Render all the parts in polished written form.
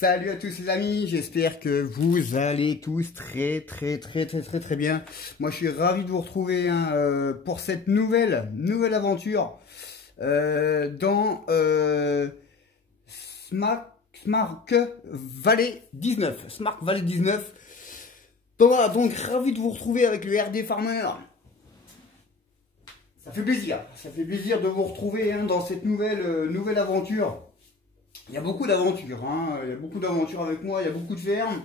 Salut à tous les amis, j'espère que vous allez tous très bien. Moi je suis ravi de vous retrouver pour cette nouvelle aventure dans Smart Valley 19. Smart Valley 19. Donc voilà, donc ravi de vous retrouver avec le RD Farmer. Ça fait plaisir de vous retrouver dans cette nouvelle aventure. Il y a beaucoup d'aventures, il y a beaucoup d'aventures avec moi, il y a beaucoup de fermes.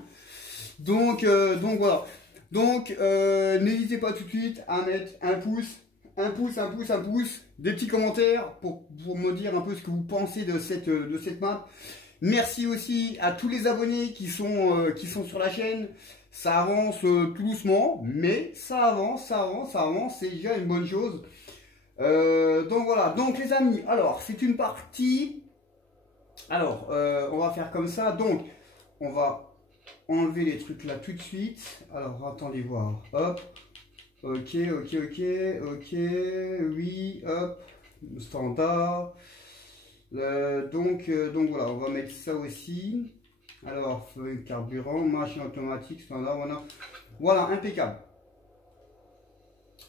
Donc voilà. Donc n'hésitez pas tout de suite à mettre un pouce, des petits commentaires pour me dire un peu ce que vous pensez de cette map. Merci aussi à tous les abonnés qui sont sur la chaîne. Ça avance tout doucement, mais ça avance, c'est déjà une bonne chose. Donc voilà, donc les amis, alors c'est une partie. Alors, on va faire comme ça. Donc, on va enlever les trucs là tout de suite. Alors, attendez voir. Hop. Ok. Oui, hop. Standard. Donc voilà, on va mettre ça aussi. Alors, feu carburant, machine automatique, standard, voilà. Voilà, impeccable.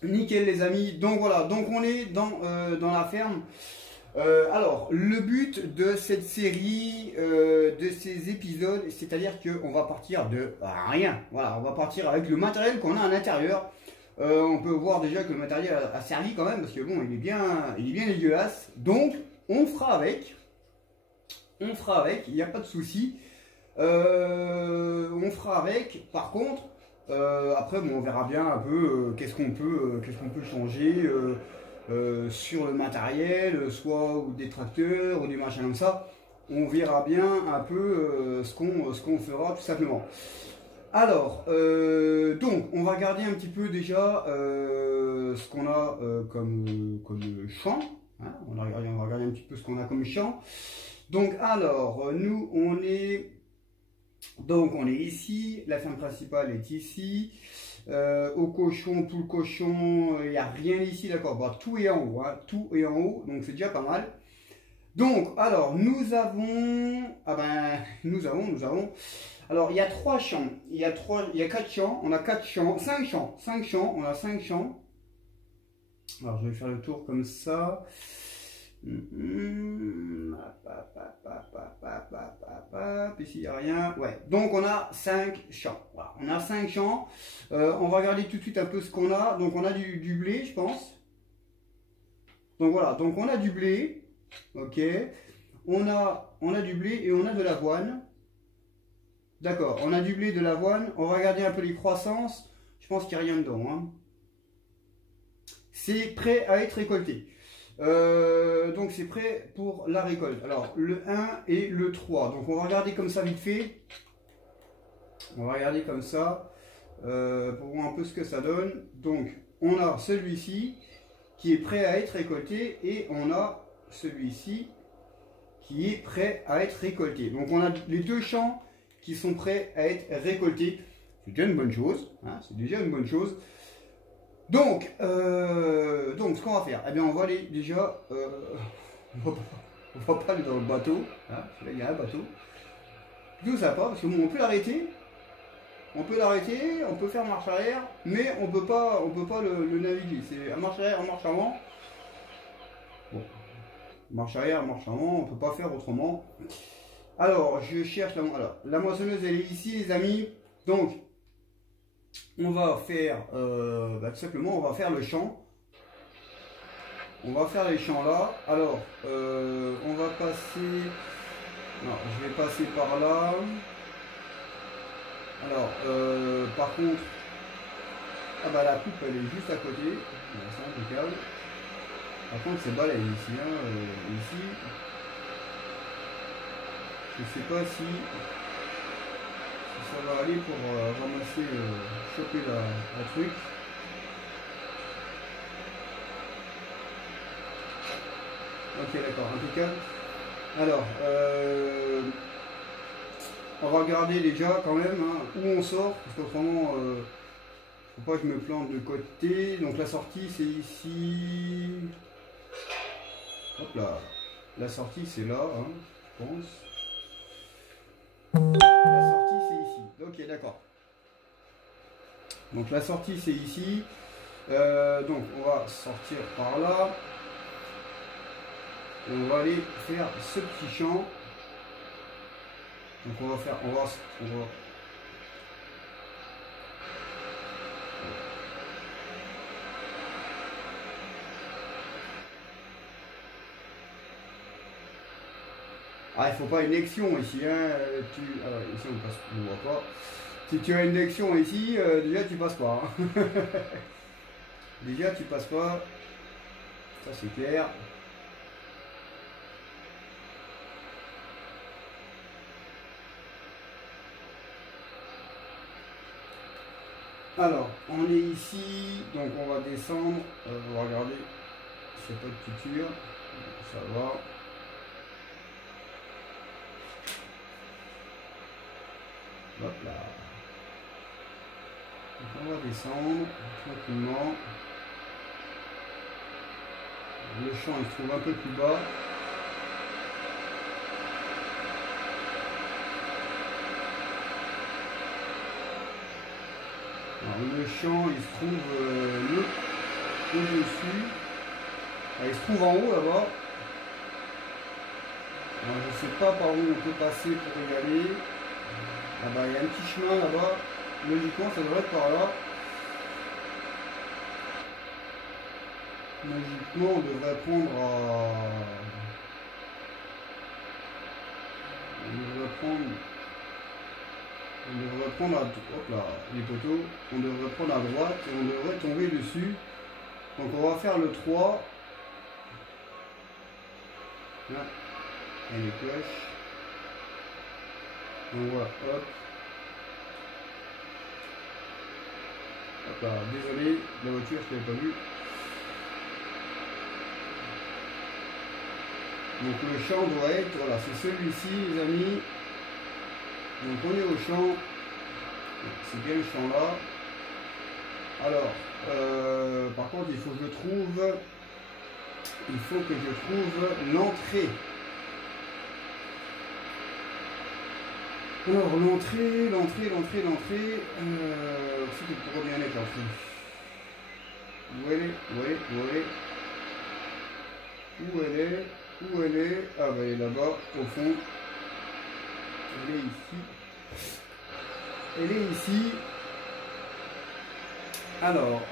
Nickel les amis. Donc voilà, donc on est dans la ferme. Alors, le but de cette série, de ces épisodes, c'est-à-dire qu'on va partir de rien. Voilà, on va partir avec le matériel qu'on a à l'intérieur. On peut voir déjà que le matériel a servi quand même, parce que bon, il est bien dégueulasse. Donc, on fera avec. Il n'y a pas de souci. On fera avec. Par contre, après, bon, on verra bien un peu qu'est-ce qu'on peut changer. Sur le matériel, soit ou des tracteurs ou des machins comme ça, on verra bien un peu ce qu'on fera tout simplement. Alors, donc on va regarder un petit peu déjà ce qu'on a comme champ. Hein, on va regarder un petit peu ce qu'on a comme champ. Donc alors, nous on est ici, la ferme principale est ici. Au cochon, tout le cochon, il n'y a rien ici, d'accord. Bah, tout est en haut, tout est en haut, donc c'est déjà pas mal. Donc, alors, nous avons. Alors, il y a 3 champs, il y a 4 champs, on a 4 champs, 5 champs, on a 5 champs. Alors, je vais faire le tour comme ça. Ici il n'y a rien. Ouais, donc on a 5 champs. Voilà, on a 5 champs. On va regarder tout de suite un peu ce qu'on a. Donc on a du blé, je pense. Donc voilà, donc on a du blé. Ok. On a du blé et on a de l'avoine. D'accord, on a du blé, de l'avoine. On va regarder un peu les croissances. Je pense qu'il n'y a rien dedans. Hein. C'est prêt à être récolté. Donc c'est prêt pour la récolte. Alors le 1 et le 3. Donc on va regarder comme ça vite fait. On va regarder comme ça pour voir un peu ce que ça donne. Donc on a celui-ci qui est prêt à être récolté et on a celui-ci qui est prêt à être récolté. Donc on a les 2 champs qui sont prêts à être récoltés. C'est déjà une bonne chose. Hein, c'est déjà une bonne chose. Donc ce qu'on va faire, eh bien on va aller déjà, on va pas aller dans le bateau, hein, là il y a un bateau, plutôt sympa, parce qu'on peut l'arrêter, on peut faire marche arrière, mais on peut pas le naviguer, c'est à marche arrière, à marche avant, bon, marche arrière, marche avant, on peut pas faire autrement. Alors je cherche, la moissonneuse elle est ici les amis, donc on va faire, tout simplement, on va faire le champ. On va faire les champs là. Alors, on va passer... Non, je vais passer par là. Alors, par contre... Ah bah la coupe, elle est juste à côté. C'est impeccable. Par contre, c'est balai ici. Ici. Je sais pas si... ça va aller pour ramasser, choper la truc. Ok, d'accord, impeccable. Alors, on va regarder déjà quand même où on sort, parce qu'autrement, faut pas que je me plante de côté. Donc la sortie c'est ici. Hop là. La sortie c'est là, je pense. La sortie c'est ici. Ok, d'accord. Donc la sortie c'est ici. Donc on va sortir par là. Et on va aller faire ce petit champ. Donc on va faire, on va ah, il faut pas une lection ici, hein. Ici on passe, on voit pas. Si tu as une lection ici, déjà tu passes pas. Hein. Déjà tu passes pas. Ça c'est clair. Alors, on est ici, donc on va descendre. On va regarder s'il n'y a pas de couture. Ça va. Hop là. Donc on va descendre tranquillement. Le champ il se trouve un peu plus bas. Alors, le champ il se trouve au-dessus. Il se trouve en haut là-bas. Je ne sais pas par où on peut passer pour y aller. Ah bah, il y a un petit chemin là-bas. Logiquement, ça devrait être par là. Logiquement, on devrait prendre à... On devrait prendre à... Hop là, les poteaux. On devrait prendre à droite et on devrait tomber dessus. Donc on va faire le 3. Là, il y a les cloches. Donc voilà, hop. Hop là, désolé, la voiture, je ne l'avais pas vue. Donc le champ doit être, voilà, c'est celui-ci les amis. Donc on est au champ. C'est bien le champ là. Alors, par contre il faut que je trouve l'entrée. Alors l'entrée, c'est que pourrait bien être l'entrée. Où elle est? Où elle est? Ah bah elle est là-bas, au fond. Elle est ici. Alors,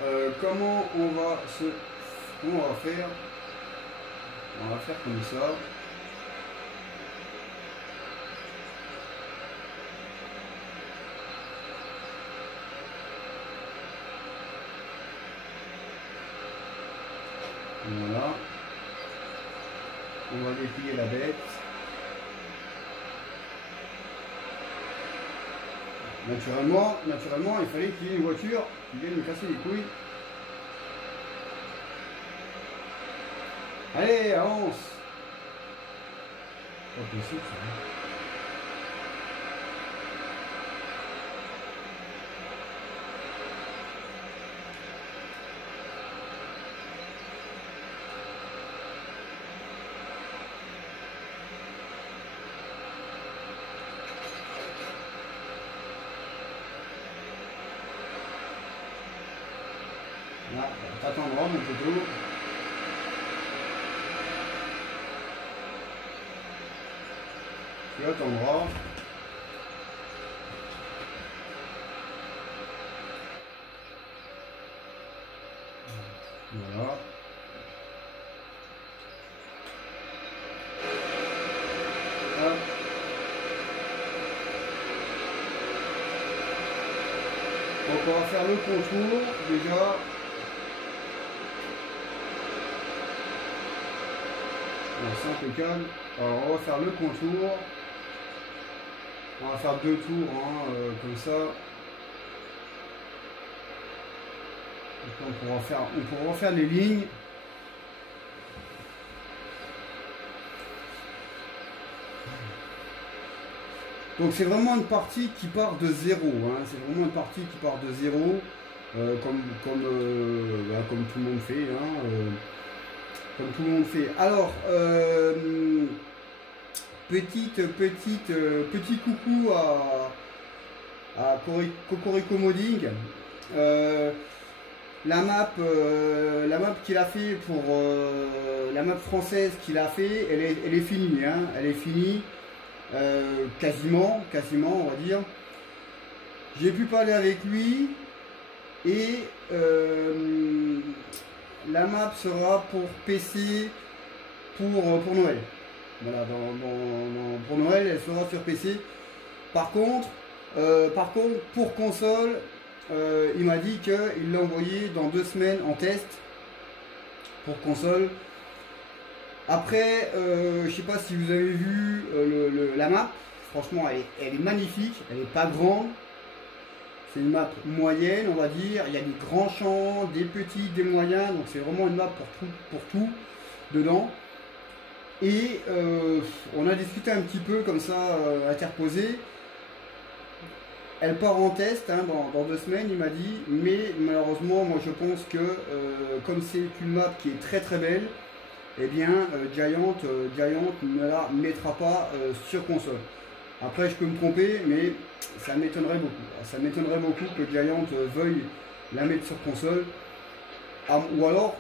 comment on va faire? On va faire comme ça. Voilà. On va déplier la bête. Naturellement, il fallait qu'il y ait une voiture qui vienne me casser les couilles. Allez, avance! Pas possible ça. Là, t'attendras mon poteau. Tu attendras. Voilà. Hop. Donc on va faire le contour déjà. C'est impeccable. Alors on va faire le contour. On va faire 2 tours comme ça. Donc on pourra faire les lignes. Donc c'est vraiment une partie qui part de zéro. Hein. C'est vraiment une partie qui part de zéro. Comme tout le monde fait. Hein. Comme tout le monde fait. Alors, petit coucou à Cocorico Modding. La map qu'il a fait pour la map française qu'il a fait, elle est finie, hein, elle est finie quasiment, on va dire. J'ai pu parler avec lui et la map sera pour PC pour Noël. Voilà, pour Noël, elle sera sur PC. Par contre, pour console, il m'a dit qu'il l'a envoyé dans 2 semaines en test pour console. Après, je sais pas si vous avez vu la map. Franchement, elle est magnifique. Elle n'est pas grande. C'est une map moyenne, on va dire. Il y a des grands champs, des petits, des moyens. Donc c'est vraiment une map pour tout dedans. Et on a discuté un petit peu comme ça, interposé. Elle part en test hein, dans 2 semaines, il m'a dit. Mais malheureusement, moi je pense que comme c'est une map qui est très très belle, eh bien Giant ne la mettra pas sur console. Après je peux me tromper, mais ça m'étonnerait beaucoup. Ça m'étonnerait beaucoup que Giant veuille la mettre sur console. Ou alors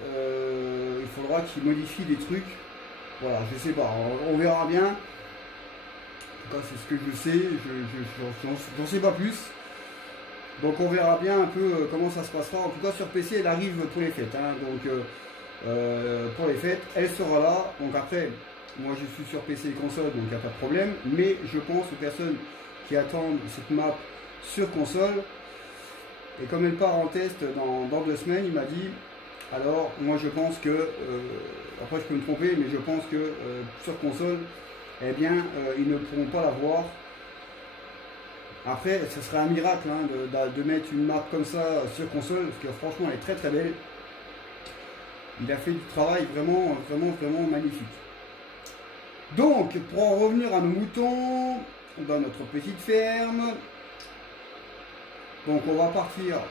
il faudra qu'il modifie des trucs. Voilà, je sais pas, on verra bien. En tout cas, c'est ce que je sais, j'en sais pas plus. Donc on verra bien un peu comment ça se passera. En tout cas sur PC elle arrive pour les fêtes. Hein. Donc pour les fêtes, elle sera là. Donc après, moi je suis sur PC et console, donc il n'y a pas de problème. Mais je pense aux personnes qui attendent cette map sur console. Et comme elle part en test dans 2 semaines, il m'a dit, alors moi je pense que, après je peux me tromper, mais je pense que sur console, eh bien ils ne pourront pas la voir. Après, ce serait un miracle hein, de mettre une map comme ça sur console, parce que franchement elle est très très belle. Il a fait du travail vraiment magnifique. Donc, pour en revenir à nos moutons, dans notre petite ferme, donc on va partir,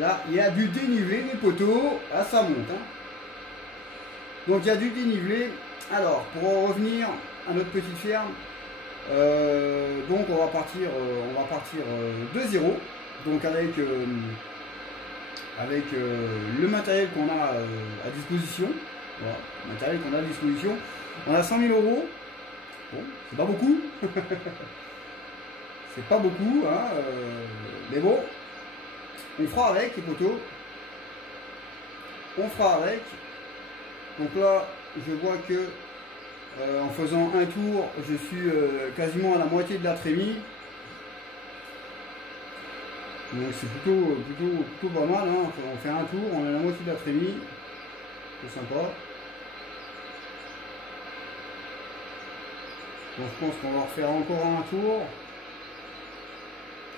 là il y a du dénivelé les poteaux, là ça monte. Hein. Donc il y a du dénivelé. Alors, pour en revenir à notre petite ferme, donc on va partir de zéro, donc avec le matériel qu'on a à disposition. Voilà, le matériel qu'on a à disposition. On a 100 000 €. Bon, c'est pas beaucoup. C'est pas beaucoup, hein, mais bon, on fera avec les poteaux. On fera avec. Donc là, je vois que en faisant un tour, je suis quasiment à la moitié de la trémie. Donc c'est plutôt pas mal. Hein. On fait un tour, on est à la moitié de la trémie. C'est sympa. Donc je pense qu'on va refaire encore un tour.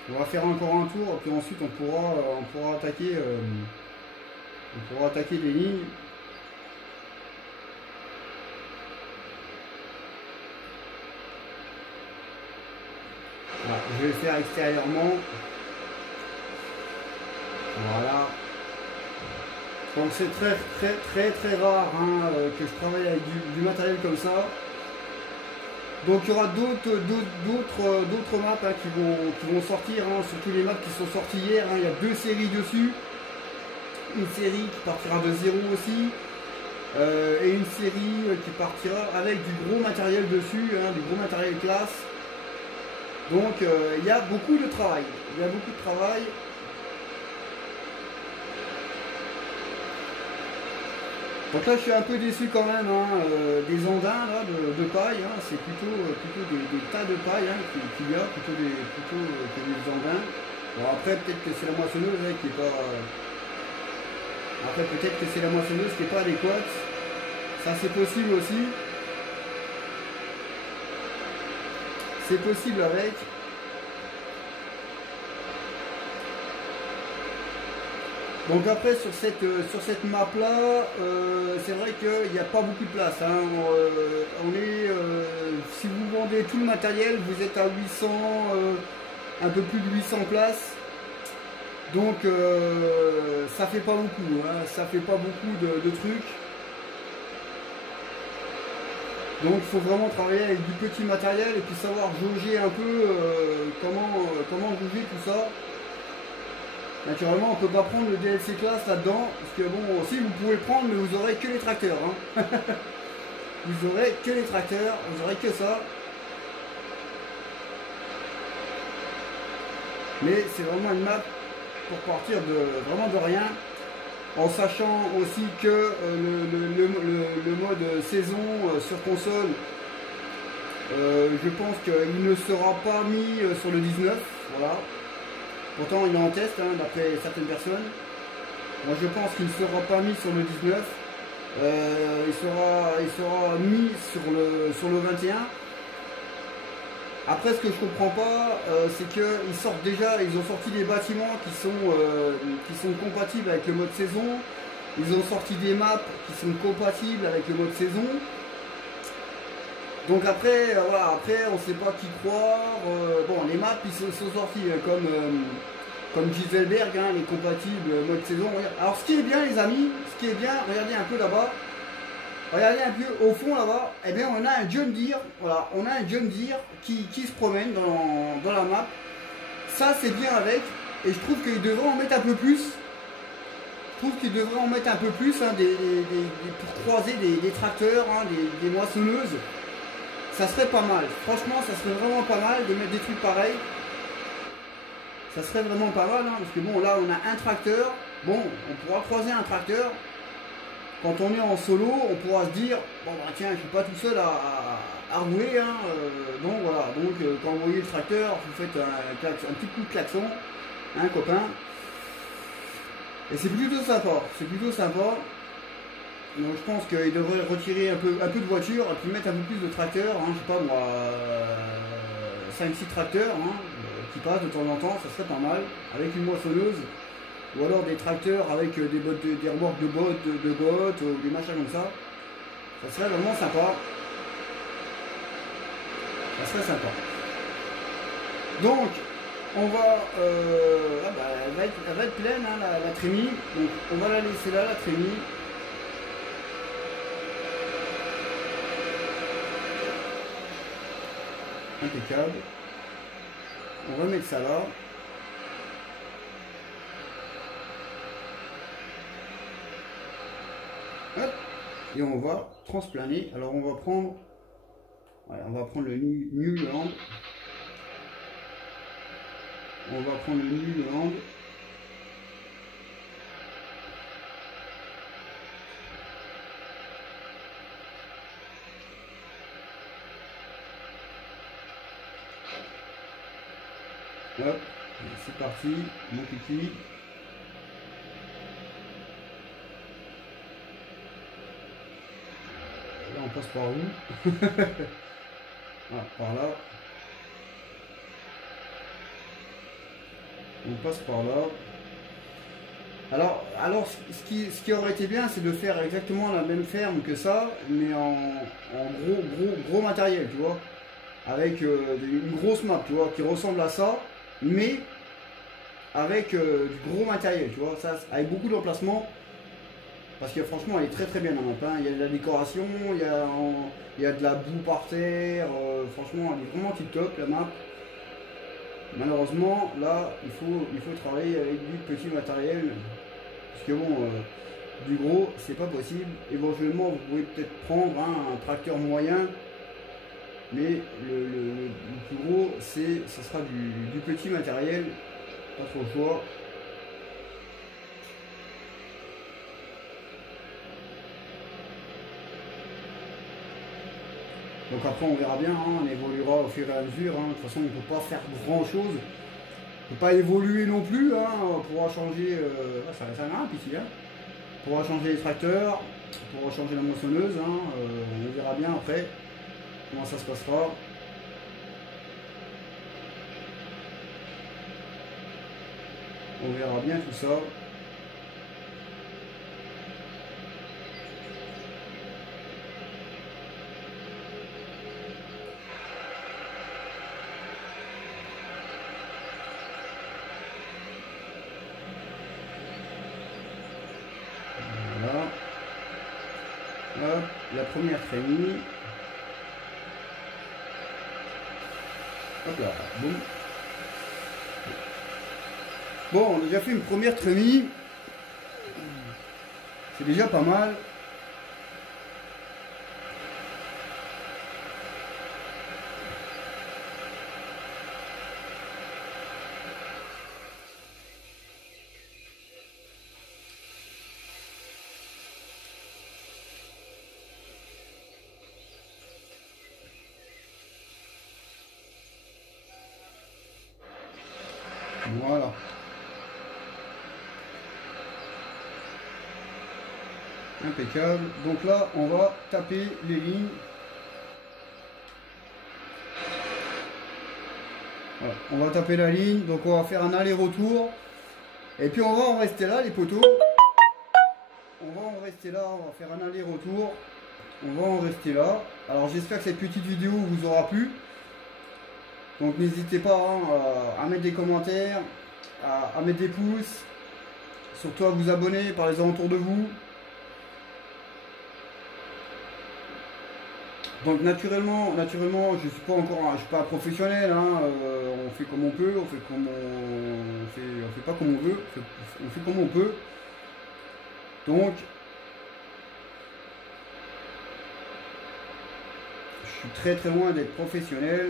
On va faire encore un tour, puis ensuite on pourra attaquer les lignes. Voilà, je vais le faire extérieurement. Voilà. Donc c'est très rare hein, que je travaille avec du matériel comme ça. Donc il y aura d'autres maps hein, qui vont sortir, hein, surtout les maps qui sont sorties hier. Hein, il y a 2 séries dessus. Une série qui partira de 0 aussi. Et une série qui partira avec du gros matériel dessus, hein, du gros matériel classe. Donc il y a beaucoup de travail. Donc là je suis un peu déçu quand même hein, des andins là, de paille, hein, c'est plutôt des tas de paille hein, qu'il y a, plutôt que des andins. Bon après peut-être que c'est la moissonneuse hein, qui est pas. Après peut-être que c'est la moissonneuse qui n'est pas adéquate. Ça c'est possible aussi. C'est possible avec. Donc après sur cette map là, c'est vrai qu'il n'y a pas beaucoup de place. Hein. Si vous vendez tout le matériel, vous êtes à 800, un peu plus de 800 places. Donc ça fait pas beaucoup. Hein. Ça fait pas beaucoup de trucs. Donc il faut vraiment travailler avec du petit matériel et puis savoir jauger un peu comment jauger tout ça. Naturellement, on ne peut pas prendre le DLC classe là-dedans, parce que bon, aussi vous pouvez le prendre, mais vous aurez que les tracteurs. Hein. Vous aurez que les tracteurs, vous aurez que ça. Mais c'est vraiment une map pour partir vraiment de rien, en sachant aussi que le mode saison sur console, je pense qu'il ne sera pas mis sur le 19, voilà. Pourtant il est en test, hein, d'après certaines personnes. Moi je pense qu'il ne sera pas mis sur le 19, il sera mis sur le 21. Après, ce que je comprends pas, c'est qu'ils sortent déjà, ils ont sorti des bâtiments qui sont compatibles avec le mode saison. Ils ont sorti des maps qui sont compatibles avec le mode saison. Donc après, voilà, après on ne sait pas qui croire. Bon, les maps ils sont sortis comme Giselberg, hein, les compatibles mode saison. Alors ce qui est bien les amis, ce qui est bien, regardez un peu là-bas. Regardez un peu au fond là-bas, eh bien on a un John Deere, voilà, on a un John Deere qui se promène dans la map. Ça c'est bien avec, et je trouve qu'il devrait en mettre un peu plus. Je trouve qu'il devrait en mettre un peu plus, hein, pour croiser des tracteurs, hein, des moissonneuses. Ça serait pas mal, franchement ça serait vraiment pas mal de mettre des trucs pareils. Ça serait vraiment pas mal, hein, parce que bon là on a un tracteur, bon on pourra croiser un tracteur. Quand on est en solo, on pourra se dire, bon bah tiens, je suis pas tout seul à rouler, hein, donc voilà, donc quand vous voyez le tracteur, vous faites un petit coup de klaxon, hein, copain, et c'est plutôt sympa, c'est plutôt sympa. Donc je pense qu'il devrait retirer un peu de voiture et puis mettre un peu plus de tracteurs, hein, je sais pas moi, 5-6 tracteurs, hein, qui passent de temps en temps, ça serait pas mal, avec une moissonneuse. Ou alors des tracteurs avec des remorques de bottes, des machins comme ça. Ça serait vraiment sympa. Ça serait sympa. Donc, on va... elle va être pleine, hein, la trémie. Donc, on va la laisser là, la trémie. Impeccable. On va mettre ça là. Hop, et on va transplaner. Alors on va prendre, voilà, on va prendre le New Land. On va prendre le New Land. Hop, c'est parti, mon kiki. On passe par où? Ah, par là. On passe par là. Alors ce qui aurait été bien, c'est de faire exactement la même ferme que ça, mais en gros matériel, tu vois. Avec une grosse map, tu vois, qui ressemble à ça, mais avec du gros matériel, tu vois, ça, avec beaucoup d'emplacements. Parce que franchement, elle est très bien la map, hein. Il y a de la décoration, il y a de la boue par terre, franchement, elle est vraiment tip top la map. Malheureusement, là, il faut travailler avec du petit matériel. Parce que bon, du gros, c'est pas possible. Éventuellement, vous pouvez peut-être prendre, hein, un tracteur moyen. Mais le plus gros, ce sera du petit matériel. Pas trop le choix. Donc après on verra bien, hein, on évoluera au fur et à mesure, hein. De toute façon on ne peut pas faire grand chose, on ne peut pas évoluer non plus, hein. On pourra changer, ça grimpe ici, hein. On pourra changer les tracteurs, on pourra changer la moissonneuse, hein. On verra bien après comment ça se passera. On verra bien tout ça. Hop, la première trémie. Hop là, boum. Bon, on a déjà fait une première trémie. C'est déjà pas mal. Voilà. Impeccable. Donc là, on va taper les lignes. Voilà. On va taper la ligne. Donc on va faire un aller-retour. Et puis on va en rester là, les poteaux. On va en rester là. On va faire un aller-retour. On va en rester là. Alors j'espère que cette petite vidéo vous aura plu. Donc n'hésitez pas à mettre des commentaires, à mettre des pouces, surtout à vous abonner, parlez-en autour de vous. Donc naturellement, je suis pas encore, je suis pas un professionnel, hein, on fait comme on peut, on fait pas comme on veut, on fait comme on peut. Donc je suis très très loin d'être professionnel.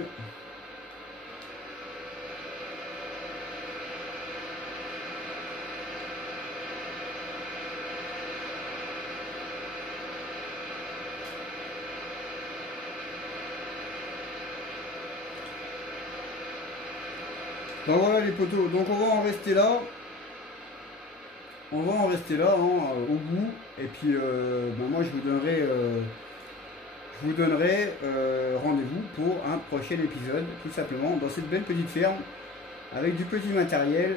Donc voilà les poteaux, donc on va en rester là. On va en rester là au bout. Et puis ben moi je vous donnerai rendez-vous pour un prochain épisode, tout simplement, dans cette belle petite ferme, avec du petit matériel.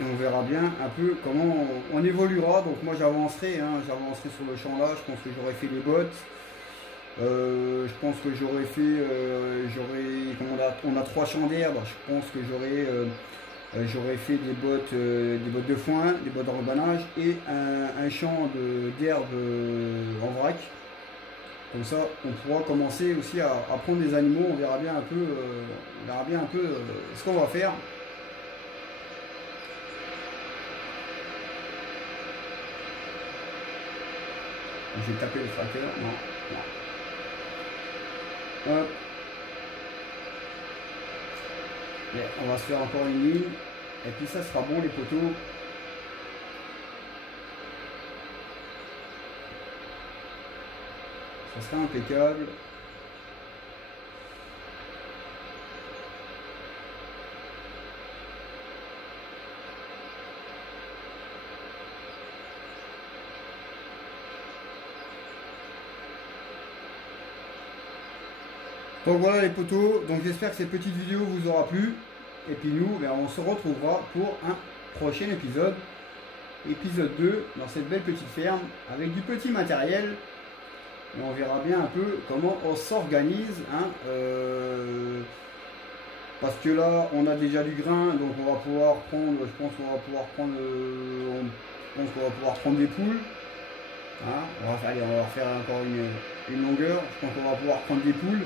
Et on verra bien un peu comment on évoluera. Donc moi j'avancerai, j'avancerai sur le champ là, je pense que j'aurai fait les bottes. Je pense que j'aurais fait, comme on a 3 champs d'herbe, je pense que j'aurais fait des bottes de foin, des bottes de rebanage et un champ d'herbe en vrac. Comme ça, on pourra commencer aussi à prendre des animaux. On verra bien un peu, ce qu'on va faire. Je vais taper le tracker. Non. Hop. Et on va se faire encore une ligne. Et puis ça sera bon les poteaux. Ça sera impeccable. Donc voilà les poteaux, donc j'espère que cette petite vidéo vous aura plu. Et puis nous, on se retrouvera pour un prochain épisode. Épisode 2, dans cette belle petite ferme, avec du petit matériel. Et on verra bien un peu comment on s'organise. Parce que là, on a déjà du grain, donc on va pouvoir prendre, je pense qu'on va pouvoir prendre des poules. On va faire encore une longueur. Je pense qu'on va pouvoir prendre des poules.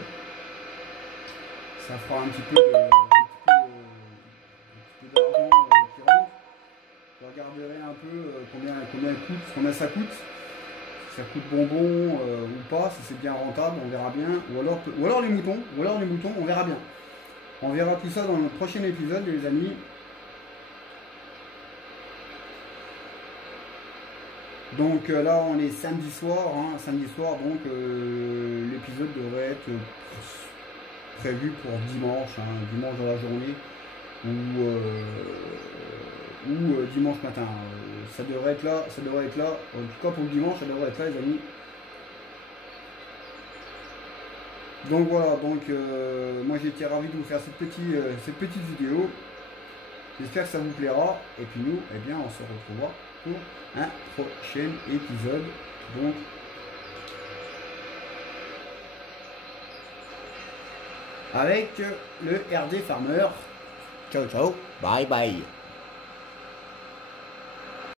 Ça fera un petit peu d'argent qui rentre. Je regarderai un peu combien ça coûte. Si ça coûte bonbon ou pas, si c'est bien rentable, on verra bien. Ou alors les moutons, on verra bien. On verra tout ça dans le prochain épisode, les amis. Donc là, on est samedi soir, donc l'épisode devrait être prévu pour dimanche, dimanche dans la journée ou dimanche matin. Ça devrait être là, en tout cas pour le dimanche, ça devrait être là les amis. Donc voilà, moi j'ai été ravi de vous faire cette petite vidéo. J'espère que ça vous plaira. Et puis nous, on se retrouvera pour un prochain épisode. Donc avec le RD Farmer. Ciao ciao, bye bye.